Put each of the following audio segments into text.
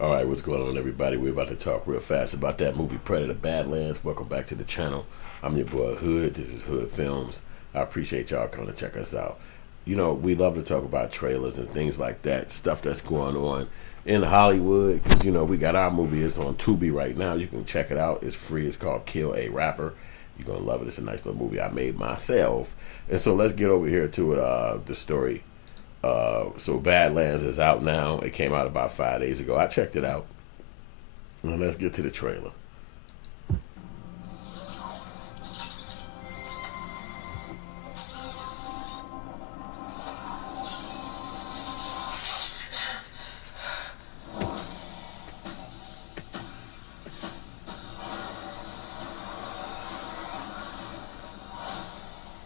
All right, what's going on, everybody? We're about to talk real fast about that movie Predator Badlands. Welcome back to the channel. I'm your boy Hood. This is Hood Films. I appreciate y'all coming to check us out. You know, we love to talk about trailers and things like that, stuff that's going on in Hollywood. Because, you know, we got our movie. It's on Tubi right now. You can check it out. It's free. It's called Kill a Rapper. You're going to love it. It's a nice little movie I made myself. And so let's get over here to it, the story. So Badlands is out now. It came out about 5 days ago. I checked it out. And let's get to the trailer.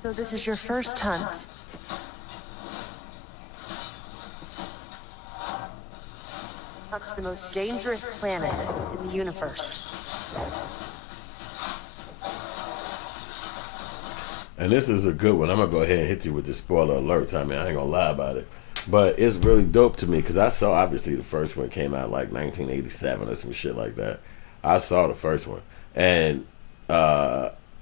So this is your first hunt. On the most dangerous planet in the universe. And this is a good one. I'm going to go ahead and hit you with the spoiler alerts. I mean, I ain't going to lie about it. But it's really dope to me because I saw, obviously, the first one came out like 1987 or some shit like that. I saw the first one. And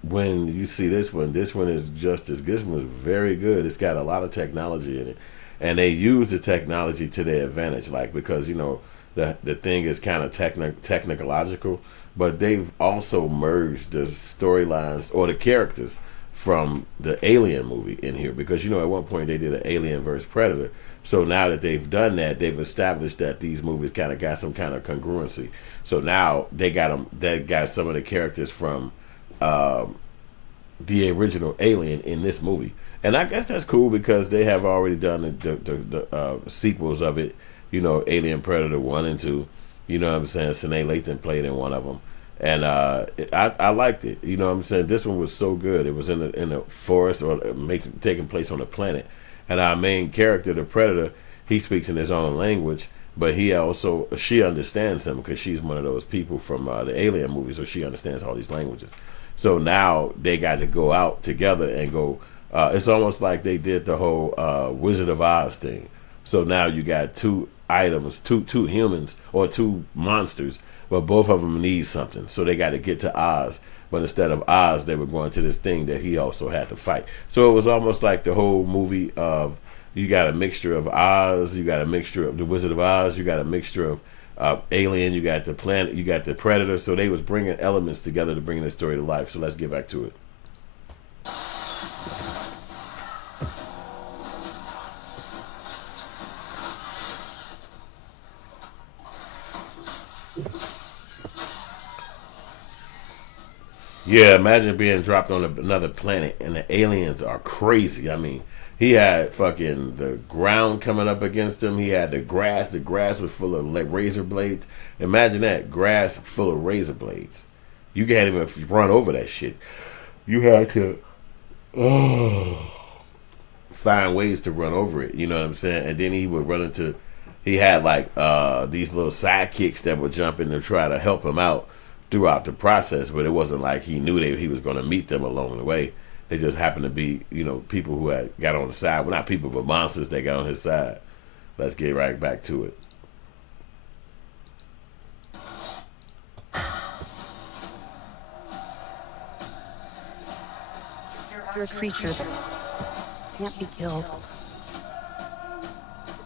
when you see this one is just as good. This one is very good. It's got a lot of technology in it. And they use the technology to their advantage, like, because, you know, the thing is kind of technological, but they've also merged the storylines or the characters from the Alien movie in here, because, you know, at one point they did an Alien versus Predator. So now that they've done that, they've established that these movies kind of got some kind of congruency. So now they got some of the characters from the original Alien in this movie, and I guess that's cool because they have already done the sequels of it. You know, Alien Predator 1 and 2. You know what I'm saying? Sinead Lathan played in one of them. And I liked it. You know what I'm saying? This one was so good. It was in the forest, or taking place on a planet. And our main character, the Predator, he speaks in his own language, but she understands him because she's one of those people from the Alien movies, so she understands all these languages. So now they got to go out together and go. It's almost like they did the whole Wizard of Oz thing. So now you got two items, two humans or two monsters, but both of them need something. So they got to get to Oz. But instead of Oz, they were going to this thing that he also had to fight. So it was almost like the whole movie of, you got a mixture of Oz, you got a mixture of the Wizard of Oz, you got a mixture of Alien, you got the planet, you got the Predator. So they was bringing elements together to bring this story to life. So let's get back to it. Yeah, imagine being dropped on another planet and the aliens are crazy. I mean, he had fucking the ground coming up against him. He had the grass. The grass was full of like razor blades. Imagine that, grass full of razor blades. You can't even run over that shit. You had to find ways to run over it. You know what I'm saying? And then he would run into. He had like these little sidekicks that would jump in to try to help him out throughout the process, but it wasn't like he knew that he was going to meet them along the way. They just happened to be, you know, people who had got on the side. Well, not people, but monsters that got on his side. Let's get right back to it. You're a creature that can't be killed.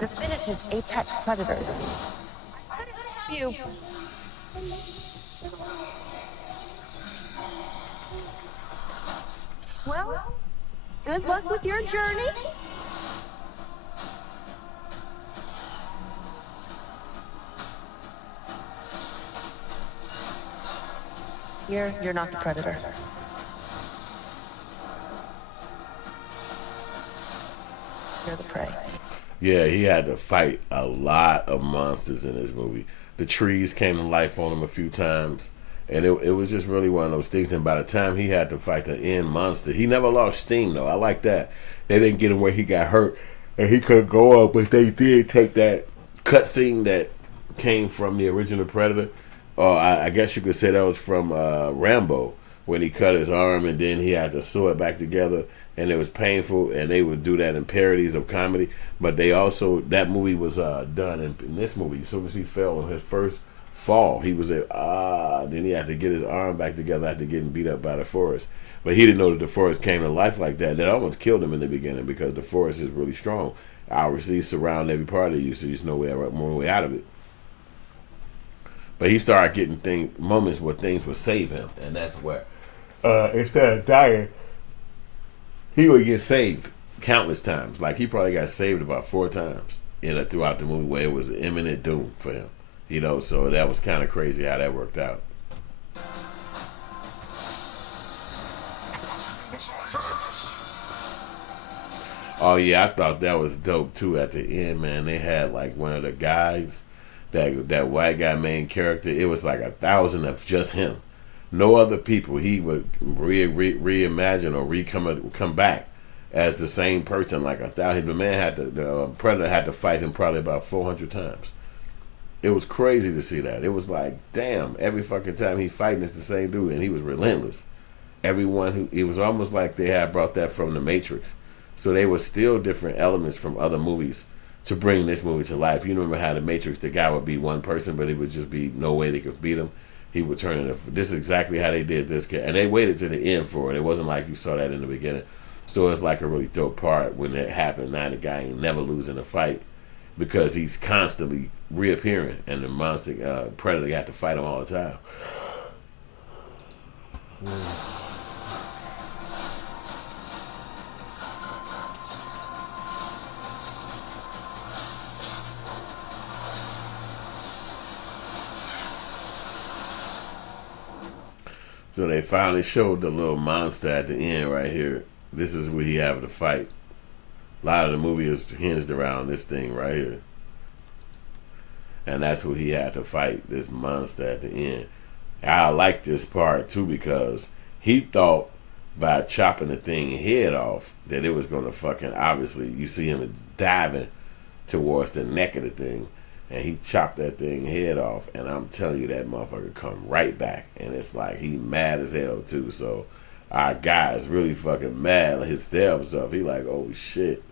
Definitive apex predator. You. Well, good luck with your journey. You're not the predator. You're the prey. Yeah, he had to fight a lot of monsters in this movie. The trees came to life on him a few times. And it was just really one of those things. And by the time he had to fight the end monster, he never lost steam, though. I like that. They didn't get him where he got hurt and he couldn't go up, but they did take that cutscene that came from the original Predator. Or I guess you could say that was from Rambo, when he cut his arm and then he had to sew it back together. and it was painful, and they would do that in parodies of comedy. But they also, that movie was done in this movie. As soon as he fell on his first fall, he was at then he had to get his arm back together after getting beat up by the forest. But he didn't know that the forest came to life like that. That almost killed him in the beginning because the forest is really strong. Obviously, surround every part of you, so there's no way more way out of it. But he started getting moments where things would save him, and that's where instead of dying, he would get saved countless times. Like he probably got saved about 4 times throughout the movie, where it was imminent doom for him. So that was kind of crazy how that worked out. Oh yeah, I thought that was dope too. At the end, man, they had like one of the guys, that white guy main character. It was like 1,000 of just him, no other people. He would reimagine or come back as the same person. Like 1,000. The man the Predator had to fight him probably about 400 times. It was crazy to see that. It was like, damn, every fucking time he fighting, it's the same dude, and he was relentless. It was almost like they had brought that from The Matrix. So they were still different elements from other movies to bring this movie to life. You remember how The Matrix, the guy would be one person, but it would just be no way they could beat him. He would turn into, this is exactly how they did this. And they waited to the end for it. It wasn't like you saw that in the beginning. So it's like a really dope part when that happened. Now the guy ain't never losing a fight because he's constantly reappearing, and the monster Predator got to fight him all the time. So they finally showed the little monster at the end right here. This is where he have to fight. A lot of the movie is hinged around this thing right here. And that's who he had to fight, this monster at the end. I like this part too because he thought by chopping the thing head off that it was going to fucking, obviously, you see him diving towards the neck of the thing, and he chopped that thing head off, and I'm telling you, that motherfucker come right back, and it's like he mad as hell too. So our guy is really fucking mad. His stab stuff, he like, oh shit,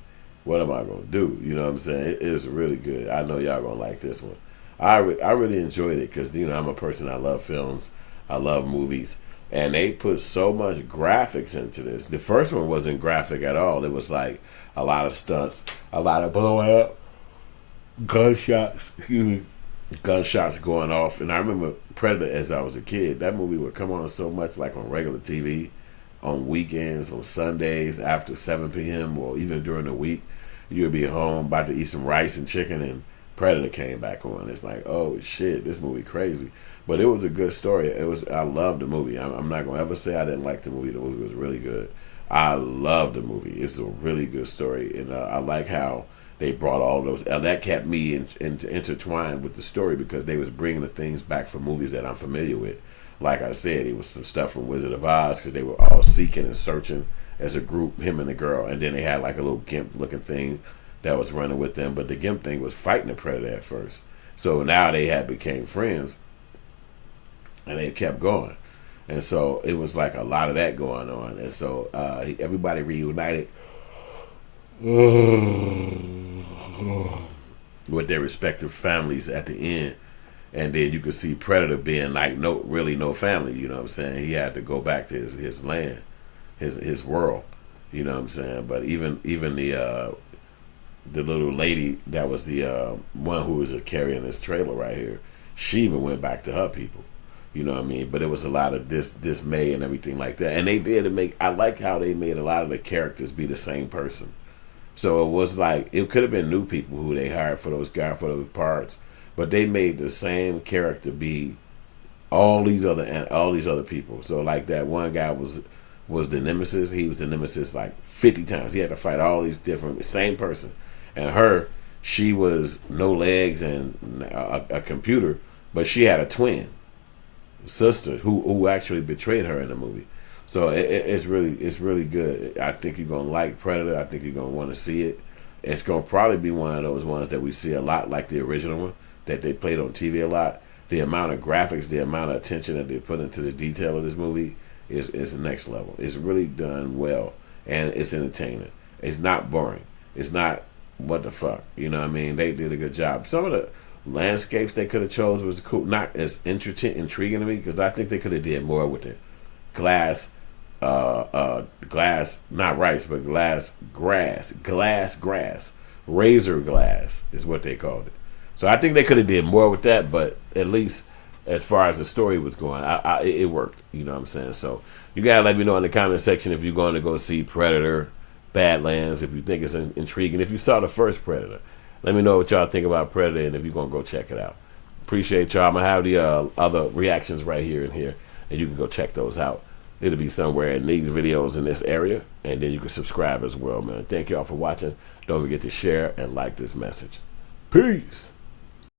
what am I gonna do? You know what I'm saying? It is really good. I know y'all gonna like this one. I really enjoyed it because I'm a person, I love films, I love movies, and they put so much graphics into this. The first one wasn't graphic at all. It was like a lot of stunts, a lot of blowing up, gunshots going off. And I remember Predator as I was a kid. That movie would come on so much, like on regular TV, on weekends, on Sundays after 7 p.m. or even during the week. You'd be home about to eat some rice and chicken, and Predator came back on. It's like, oh shit, this movie crazy. But it was a good story. I loved the movie. I'm not gonna ever say I didn't like the movie. The movie was really good. I loved the movie. It's a really good story, and I like how they brought all those. That kept me intertwined with the story because they was bringing the things back from movies that I'm familiar with. Like I said, it was some stuff from Wizard of Oz because they were all seeking and searching as a group, him and the girl, and then they had like a little gimp-looking thing that was running with them. But the gimp thing was fighting the Predator at first. So now they had became friends, and they kept going. And so it was like a lot of that going on. And so everybody reunited with their respective families at the end. And then you could see Predator being like no family, you know what I'm saying? He had to go back to his land, his world, you know what I'm saying? But even the little lady that was the one who was just carrying this trailer right here, she even went back to her people. You know what I mean? But it was a lot of dismay and everything like that. And they did I like how they made a lot of the characters be the same person. So it was like, it could have been new people who they hired for those parts, but they made the same character be all these other people. So like that one guy was the nemesis. He was the nemesis like 50 times. He had to fight all these different, same person. And she was no legs and a computer, but she had a twin sister who actually betrayed her in the movie. So it's really good. I think you're gonna like Predator. I think you're gonna want to see it. It's gonna probably be one of those ones that we see a lot, like the original one that they played on TV a lot. The amount of graphics, the amount of attention that they put into the detail of this movie is the next level. It's really done well. and it's entertaining. It's not boring. It's not what the fuck. You know what I mean? They did a good job. Some of the landscapes they could have chose was cool, not as intriguing to me, because I think they could have did more with it. Glass, glass, not rice, but glass grass, razor glass is what they called it. So I think they could have did more with that, but at least as far as the story was going, it worked. You know what I'm saying? So you gotta let me know in the comment section if you're going to go see Predator, Badlands, if you think it's intriguing. If you saw the first Predator, let me know what y'all think about Predator and if you're gonna go check it out. Appreciate y'all. I'm gonna have the other reactions right here and here, and you can go check those out. It'll be somewhere in these videos in this area, and then you can subscribe as well, man. Thank y'all for watching. Don't forget to share and like this message. Peace.